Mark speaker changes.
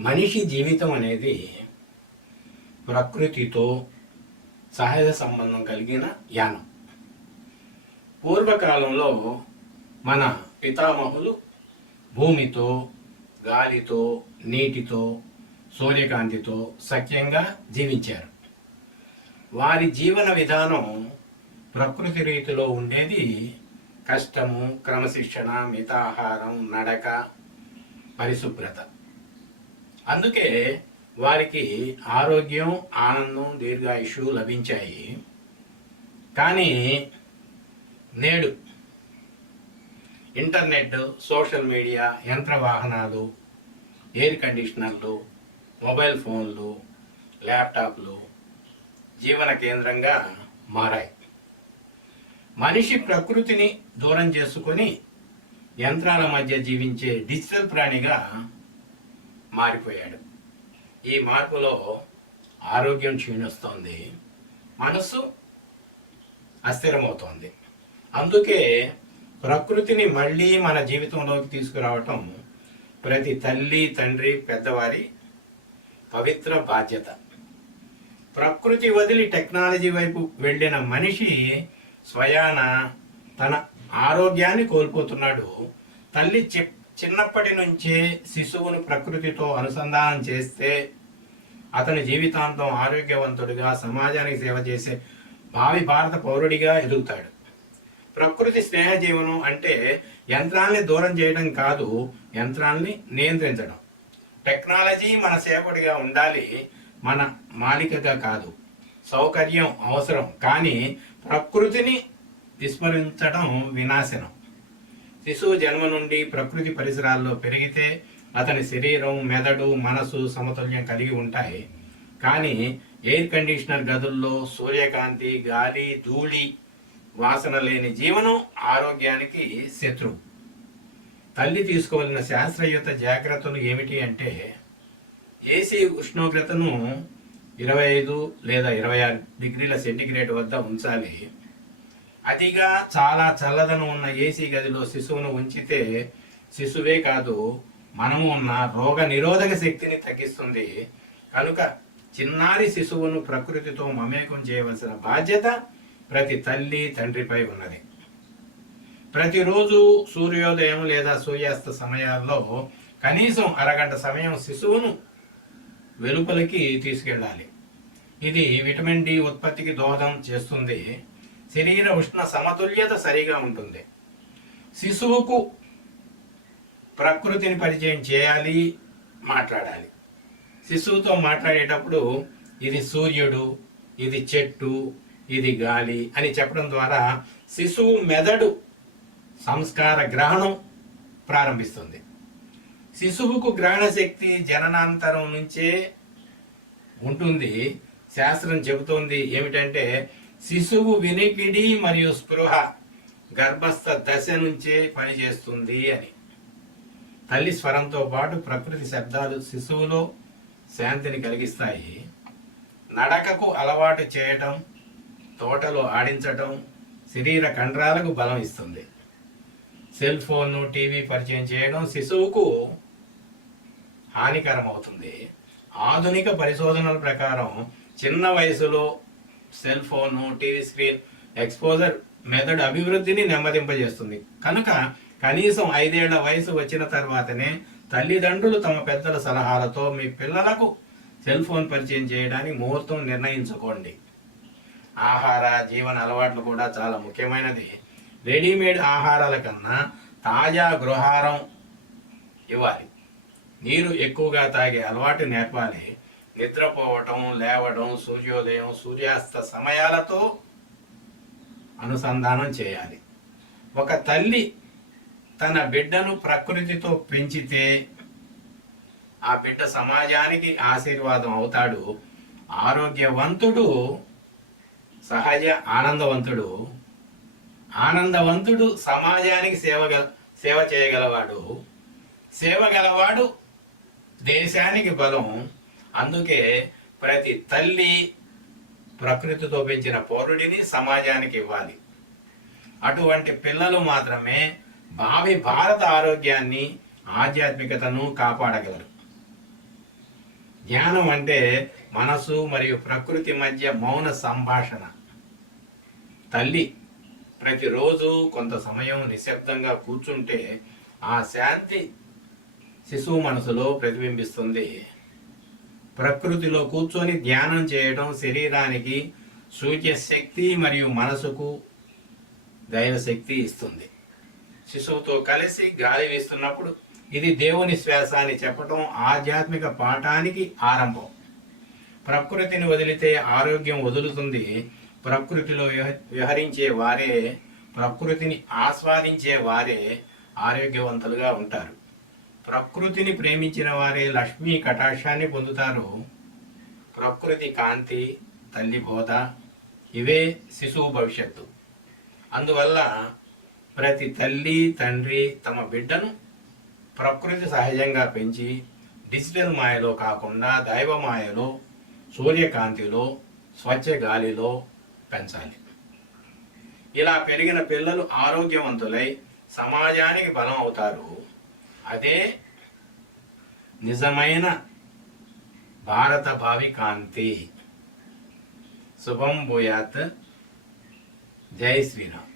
Speaker 1: మనిషి జీవితం అనేది ప్రకృతితో సహజ సంబంధం కలిగిన యానం. పూర్వకాలంలో మన పితామహులు భూమితో గాలితో నీటితో సూర్యకాంతితో సఖ్యంగా జీవించారు. వారి జీవన విధానం ప్రకృతి రీతిలో ఉండేది కష్టము క్రమశిక్షణ మితాహారం నడక పరిశుభ్రత. అందుకే వారికి ఆరోగ్యం ఆనందం దీర్ఘాయుషు లభించాయి. కానీ నేడు ఇంటర్నెట్ సోషల్ మీడియా యంత్ర వాహనాలు ఎయిర్ కండిషనర్లు మొబైల్ ఫోన్లు ల్యాప్టాప్లు జీవన కేంద్రంగా మారాయి. మనిషి ప్రకృతిని దూరం చేసుకొని యంత్రాల మధ్య జీవించే డిజిటల్ ప్రాణిగా మారిపోయాడు. ఈ మార్పులో ఆరోగ్యం క్షీణిస్తోంది మనస్సు అస్థిరమవుతోంది. అందుకే ప్రకృతిని మళ్ళీ మన జీవితంలోకి తీసుకురావటం ప్రతి తల్లి తండ్రి పెద్దవారి పవిత్ర బాధ్యత. ప్రకృతి వదిలి టెక్నాలజీ వైపు వెళ్ళిన మనిషి స్వయాన తన ఆరోగ్యాన్ని కోల్పోతున్నాడు. తల్లి చెప్ చిన్నప్పటి నుంచే శిశువును ప్రకృతితో అనుసంధానం చేస్తే అతని జీవితాంతం ఆరోగ్యవంతుడిగా సమాజానికి సేవ చేసే భావి భారత పౌరుడిగా ఎదుగుతాడు. ప్రకృతి స్నేహ జీవనం అంటే యంత్రాల్ని దూరం చేయడం కాదు యంత్రాల్ని నియంత్రించడం. టెక్నాలజీ మన సేవకుడిగా ఉండాలి మన మాలికగా కాదు. సౌకర్యం అవసరం కానీ ప్రకృతిని విస్మరించడం వినాశనం. శిశువు జన్మ నుండి ప్రకృతి పరిసరాల్లో పెరిగితే అతని శరీరం మెదడు మనసు సమతుల్యం కలిగి ఉంటాయి. కానీ ఎయిర్ కండిషనర్ గదుల్లో సూర్యకాంతి గాలి ధూళి వాసన లేని జీవనం ఆరోగ్యానికి శత్రువు తల్లి తీసుకోవాల్సిన శాస్త్రయుత జాగ్రత్తలు ఏమిటి అంటే ఏసీ ఉష్ణోగ్రతను ఇరవై ఐదు లేదా ఇరవై ఆరు డిగ్రీల సెంటిగ్రేడ్ వద్ద ఉంచాలి. అతిగా చాలా చల్లదనం ఉన్న ఏసీ గదిలో శిశువును ఉంచితే శిశువే కాదు మనము ఉన్న రోగ నిరోధక శక్తిని తగ్గిస్తుంది. కనుక చిన్నారి శిశువును ప్రకృతితో మమేకం చేయవలసిన బాధ్యత ప్రతి తల్లి తండ్రిపై ఉన్నది. ప్రతిరోజు సూర్యోదయం లేదా సూర్యాస్త సమయాల్లో కనీసం అరగంట సమయం శిశువును వెలుపలికి తీసుకెళ్ళాలి. ఇది విటమిన్ డి ఉత్పత్తికి దోహదం చేస్తుంది. శరీర ఉష్ణ సమతుల్యత సరిగా ఉంటుంది. శిశువుకు ప్రకృతిని పరిచయం చేయాలి మాట్లాడాలి. శిశువుతో మాట్లాడేటప్పుడు ఇది సూర్యుడు ఇది చెట్టు ఇది గాలి అని చెప్పడం ద్వారా శిశువు మెదడు సంస్కార గ్రహణం ప్రారంభిస్తుంది. శిశువుకు గ్రహణ శక్తి జననాంతరం నుంచే ఉంటుంది. శాస్త్రం చెబుతోంది ఏమిటంటే శిశువు వినికిడి మరియు స్పృహ గర్భస్థ దశ నుంచే పనిచేస్తుంది అని. తల్లి స్వరంతో పాటు ప్రకృతి శబ్దాలు శిశువులో శాంతిని కలిగిస్తాయి. నడకకు అలవాటు చేయటం తోటలో ఆడించటం శరీర కండరాలకు బలం ఇస్తుంది. సెల్ ఫోన్ను టీవీ పరిచయం చేయడం శిశువుకు హానికరం అవుతుంది ఆధునిక పరిశోధనల ప్రకారం చిన్న వయసులో cell phone TV screen exposure మెదడు అభివృద్ధిని నెమ్మదింపజేస్తుంది. కనుక కనీసం ఐదేళ్ళ వయసు వచ్చిన తర్వాతనే తల్లిదండ్రులు తమ పెద్దల సలహాలతో మీ పిల్లలకు సెల్ ఫోన్ పరిచయం చేయడానికి ముహూర్తం నిర్ణయించుకోండి. ఆహార జీవన అలవాట్లు కూడా చాలా ముఖ్యమైనది. రెడీమేడ్ ఆహారాల కన్నా తాజా గృహారం ఇవ్వాలి. నీరు ఎక్కువగా తాగే అలవాటు నేర్పాలి. నిద్రపోవటం లేవడం సూర్యోదయం సూర్యాస్త సమయాలతో అనుసంధానం చేయాలి. ఒక తల్లి తన బిడ్డను ప్రకృతితో పెంచితే ఆ బిడ్డ సమాజానికి ఆశీర్వాదం అవుతాడు. ఆరోగ్యవంతుడు సహజ ఆనందవంతుడు ఆనందవంతుడు సమాజానికి సేవ సేవ చేయగలవాడు. సేవ గలవాడు దేశానికి బలం. అందుకే ప్రతి తల్లి ప్రకృతితో పెంచిన పౌరుడిని సమాజానికి ఇవ్వాలి. అటువంటి పిల్లలు మాత్రమే భావి భారత ఆరోగ్యాన్ని ఆధ్యాత్మికతను కాపాడగలరు. ధ్యానం అంటే మనసు మరియు ప్రకృతి మధ్య మౌన సంభాషణ. తల్లి ప్రతిరోజు కొంత సమయం నిశ్శబ్దంగా కూర్చుంటే ఆ శాంతి శిశువు మనసులో ప్రతిబింబిస్తుంది. ప్రకృతిలో కూర్చొని ధ్యానం చేయడం శరీరానికి సూచ్య శక్తి మరియు మనసుకు దైవశక్తి ఇస్తుంది. శిశువుతో కలిసి గాలి వీస్తున్నప్పుడు ఇది దేవుని శ్వాస అని చెప్పటం ఆధ్యాత్మిక పాఠానికి ఆరంభం. ప్రకృతిని వదిలితే ఆరోగ్యం వదులుతుంది. ప్రకృతిలో విహ- విహరించే వారే ప్రకృతిని ఆస్వాదించే వారే ఆరోగ్యవంతులుగా ఉంటారు. ప్రకృతిని ప్రేమించిన వారే లక్ష్మీ కటాక్షాన్ని పొందుతారు. ప్రకృతి కాంతి తల్లి బోధ ఇవే శిశువు భవిష్యత్తు. అందువల్ల ప్రతి తల్లి తండ్రి తమ బిడ్డను ప్రకృతి సహజంగా పెంచి డిజిటల్ మాయలో కాకుండా దైవ మాయలో సూర్యకాంతిలో స్వచ్ఛ గాలిలో పెంచాలి. ఇలా పెరిగిన పిల్లలు ఆరోగ్యవంతులై సమాజానికి బలం అవుతారు. అదే నిజమైన భారత భావి కాంతి. శుభం భూయాత్. జై శ్రీరామ్.